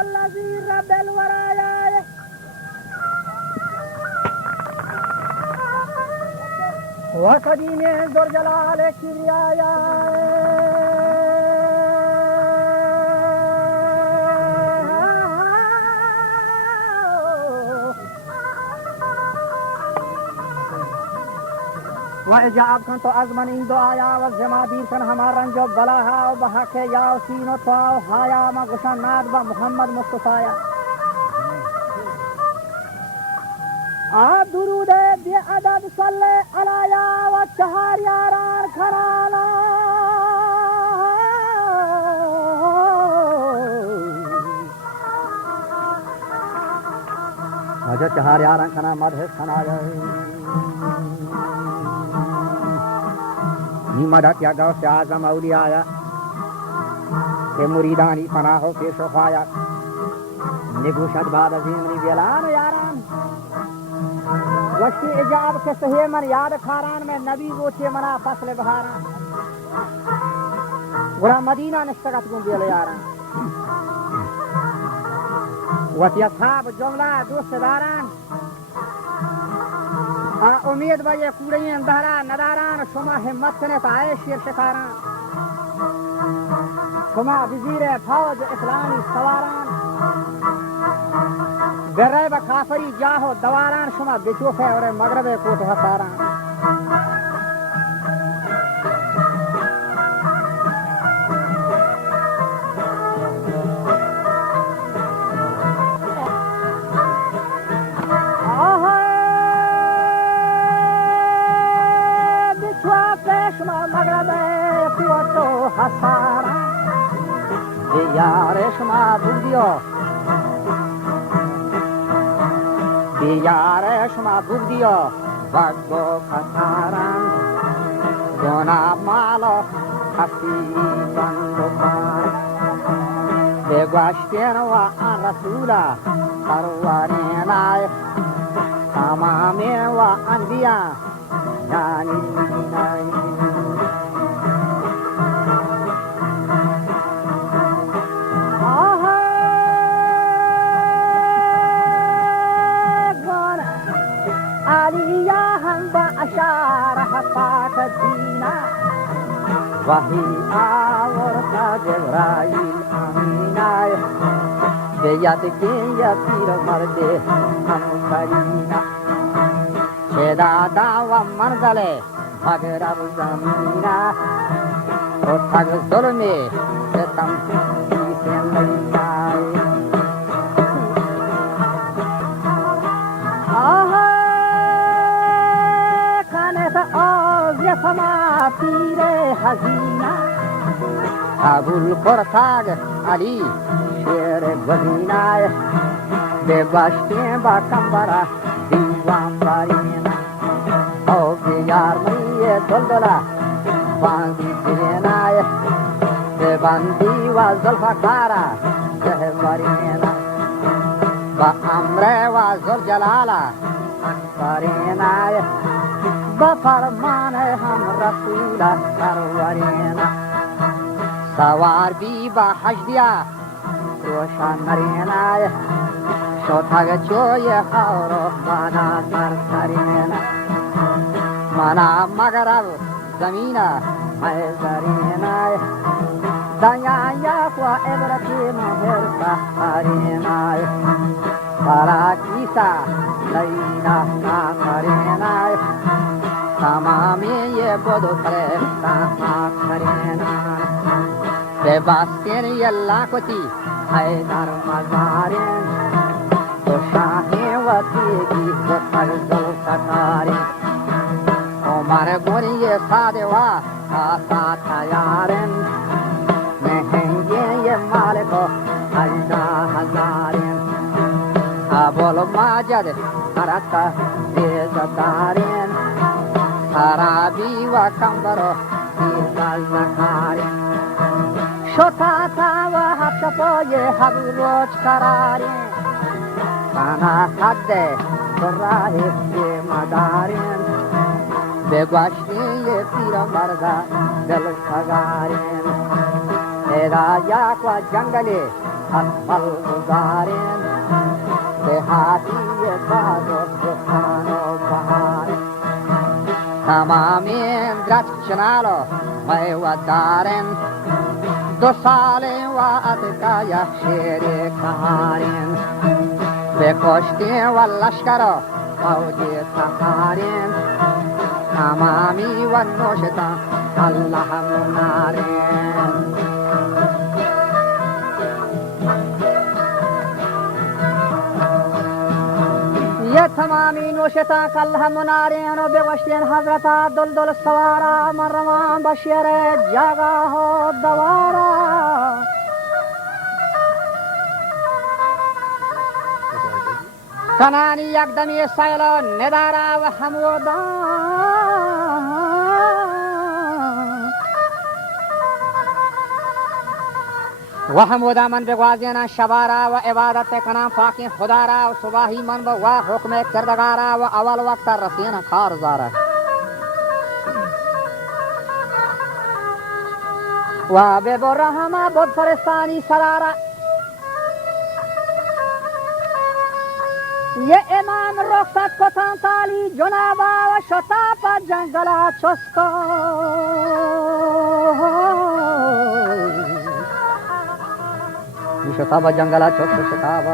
الذي رب الورايا وقديم ذو الجلال كبريايا وإجاب كنت أزمن إن دعايا والزمادير كان हमारा जो बला है और बहाके याओ सीनो तो हाया मगशन नाद बा मोहम्मद मुस्तफाया आप दुरूद बे अदब सल्ले अलाया व चहार यारान खराना वजह चहार यारान खना मदह खनाया निमदा क्या गाँव से आजम अवली आया के मुरीदानी पनाहो के शोखाया निगुशद बाद अजीम बेलान यारान वशी इजाब के सहे मन याद खारान में नबी गोचे मना फसल बहारान गुरा मदीना निश्चगत गुंबेल यारान वती असहाब जुमला दोस्तदारान उम्मीद बा ये कूड़े अंधारा नदारान शुमा हिम्मत ने ताए शेर शिकारान शुमा वजीर फौज इस्लामी सवारान बेरैब काफरी जाहो दवारान शुमा बेचोफे और मगरबे कोट हसारान हसारा यारे शुमा बुगियो यारे शुमा बुगियो बगो खसारान दोना मालो हसी बंदो पार बेगवाश्तेन वा रसूला परवाने नाय तमामे वा अंबिया यानी नाय دينا وهي آورتا جبرائيل أمينا بيدك يا پير مرد هم کرينا شدا دعوة منزل مغرب زمينا وتگ ظلم ستم سے لینا फमा पीरे हसीना अबुल फरसाग अली शेर गजीना बेबस्ते बाकंबरा दीवांबारीना ओ यार मरिए दलदला बांदी देना बेबंदी व जुल्फकारा जहवरीना बा अमरे व जुल जलाला अनवरीना बफरमान हम रसूला सरवरीना सवार भी बहजदिया रोशन नरीना शोथग चोये खौरो बाना सरसरीना मना मगरब जमीना है जरीना दया या को इबरती महर सहारीना सारा कीसा लईना ना करीना तमामी ये बोधो करे करेना बेबास्तेन यल्ला कोती है दर मजारेन तो शाहे वती की वतल दल सकारे उमर गोरी ये सादेवा आसा तयारेन महंगे ये माल को हल्दा हजारेन अबोल माजद करता दे सतारेन Arabi wa kambaro izal zakari Shotata wa hapshapoye haburoch karari Kana sadde surrahi ye madarin Begwashti ye pira marda dal sagarin Eda yakwa jangale असफल गुजारें देहाती बाजो दुखानो बहार तमामें द्रक्षनालो मैं वदारें 2 साले वाद का या शेरे कहारें बेकोश्ते वल्लश्करो मौजे सहारें तमामी वन्नोशता अल्लाह मुनारें ये तमामी नोशता कल्लाह मुनारें बेगोश्तेन हजरता दुलदुल सवारा मरवान बशीर जागा हो दवारा कनानी एकदमी सैलो निदारा व हमोदा वहमोदा मन बेगवाजियाना शबारा व इबादत कना फाकी खुदारा व सुबाही मन व हुक्म किरदगारा व अवल वक्त रसीना खारजारा व बेबुर्रहमा बुद फरिस्तानी सरारा ये इमाम रुखसत को ताली जुनाबा व शताब जंगला चुस्को शताब जंगला चुस्को शताब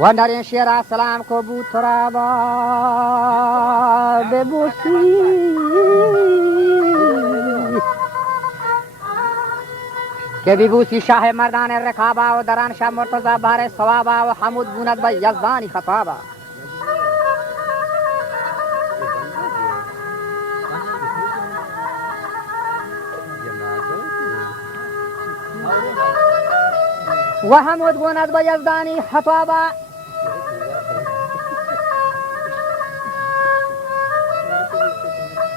वंडरें शेरा सलाम को बूथराबा बेबूसी के बिबूसी शाह मर्दान रखाबा व दरान शाह मुर्तजा बारे सवाबा व हमूद बुनद ब यज़दानी खताबा व हमूद बुनद ब यज़दानी खताबा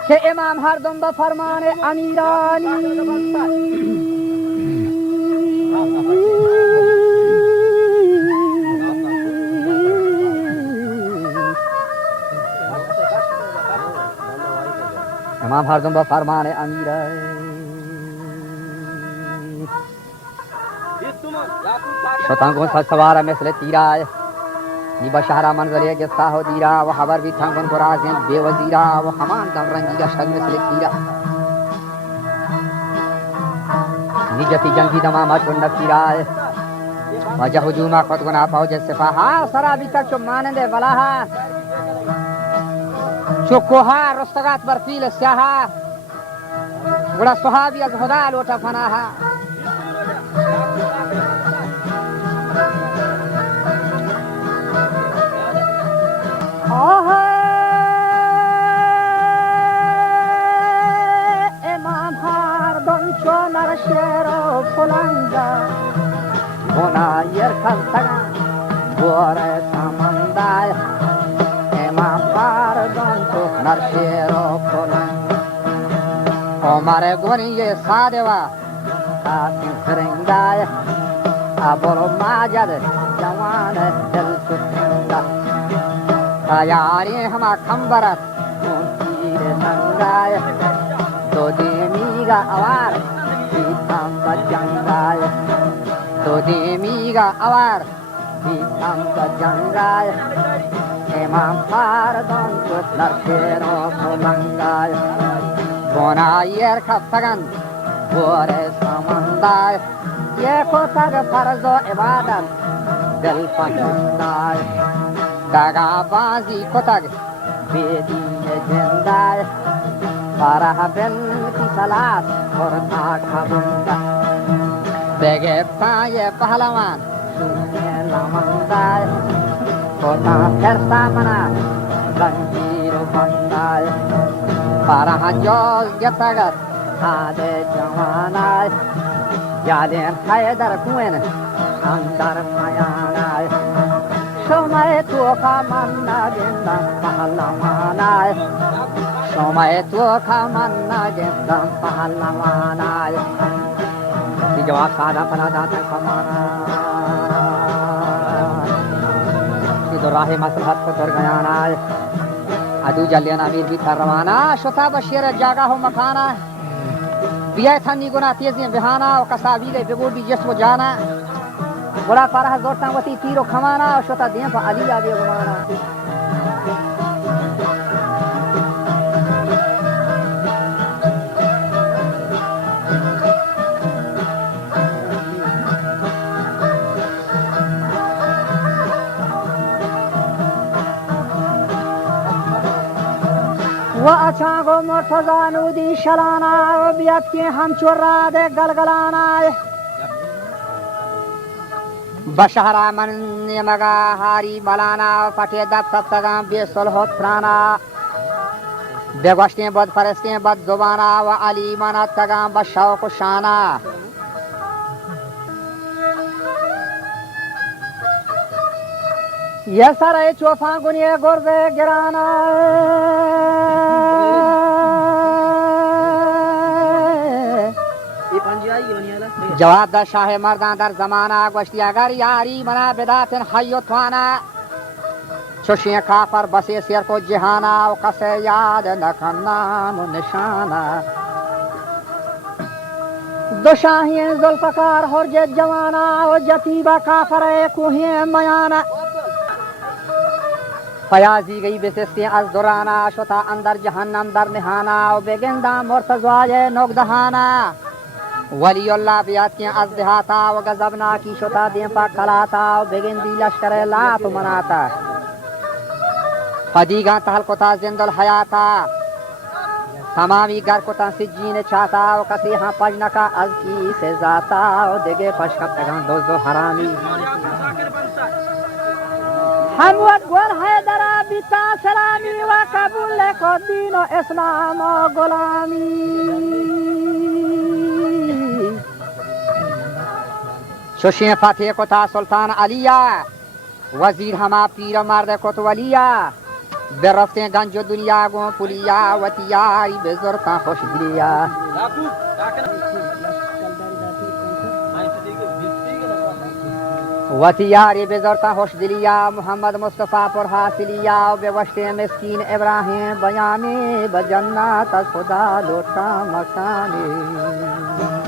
के इमाम हरदम ब फरमान अमीरानी इमाम हरदम ब फरमान अमीर शतांगों सवार मिसले तीरा नी बशहरा मंजरे के साहो दीरा व खबर भी थांगन को राज़ें बेवजीरा व हमान दम रंगीरा शग मिसले तीरा निजती जंगी दमामा चुंड फिराए वजह हुजूमा खुद गुना पहुंचे सिपाहा सरा भी तक चुप मानंदे वलाहा चुकोहा रुस्तगात बरफील स्याहा बड़ा सुहाबी अज खुदा लोटा फनाहा इमाम हरदम चोनर शेरो फुलंगा मुनायर खलतगा बोरे समंदाय इमाम हरदम चोनर शेरो फुलंगा ओमर गोनी ये सादेवा कासिम फरिंदाय अबुल माजद जवान दिल सुतंगा तैयारी हमा खंबरत मुंतीर नंगाय दो देमीगा अवार बीतम बजंगाय दो देमीगा अवार बीतम बजंगाय इमाम हरदम चुतलर शेरो फुलंगाय बोनायर खफगन बोरे समंदाय ये कोतग फर्जो इबादत दिल पसंदाय दगाबाजी कोतग बेदीन जिंदाय फरह बिन की सलास और आखा बुंदा बेगे पाए पहलवान सुने लमंदाय कोता फिरसा मना गंजीर बंदाय फरह जोज गतगत आदे जवानाय यादें हैदर कुएन अंदर मयानाय समय तो का मन्ना जिंदा पहलवानाय समय तो का मन्ना जिंदा पहलवानाय जवाब सादा फना दाता समाना तो राहे मसलहत को दर गयानाय अदू जलियन अमीर भी था रवाना शोता बशीर जागा हो मखाना बिया थनी गुना तेजी बिहाना और कसाबी गए बेगोडी जस्व जाना बड़ा पारा जोरता वती तीरो खमाना और शोता दे पर अली आ गया गुमाना वो अच्छा गो मुर्तजा नूदी शलाना बियत के हम चुर्रा दे गलगलाना बशहरा मन मगा हारी मलाना फटे दब सब तगा बेसल हो प्राना बेगोश्ते बद फरस्ते बद जुबाना व अली मना तगा बशौ कुशाना ये सारे चोफा गुनिए गुर्दे गिराना जवाब दर शाह मर्दान दर जमाना गोश्तियागर यारी मना बिदातिन हय्युत्वाना चुशिया काफर बसे सिर को जिहाना और कसे याद न करना निशाना दो शाहियन जुल्फकार हुर्जे जवाना और जतीबा काफर कुहिए मयाना फयाजी गई बेसिस्ते अज दुराना शोता अंदर जहन्नम दर निहाना और बेगिंदा मुर्तज़वाए नोगदहाना वलीउल्लाह बियात के अज देहाता व गजबना की शोता दे पा खलाता और बेगिंदी लश्कर लात मनाता फदीगा तहल कोता जिंदल हयाता तमामी घर कोता सिज्जीन चाहता और कसी हाँ पजना का अज की से जाता और देगे पशकत तगा दोजो हरामी हम गोल है दरा बिता सलामी व कबूल को दीनो इस्लाम गुलामी शुशे फतेह कोता सुल्तान अलिया वजीर हमा पीर मर्द कोतवलिया बेरफ्ते गंज दुनिया गो पुलिया वतियारी बेजुर्ता खुश दिलिया वतियारी बेजुर्ता खुश दिलिया मोहम्मद मुस्तफा पर हासिलिया बेवश्ते मिस्कीन इब्राहिम बयाने बजन्नत खुदा लोटा मकाने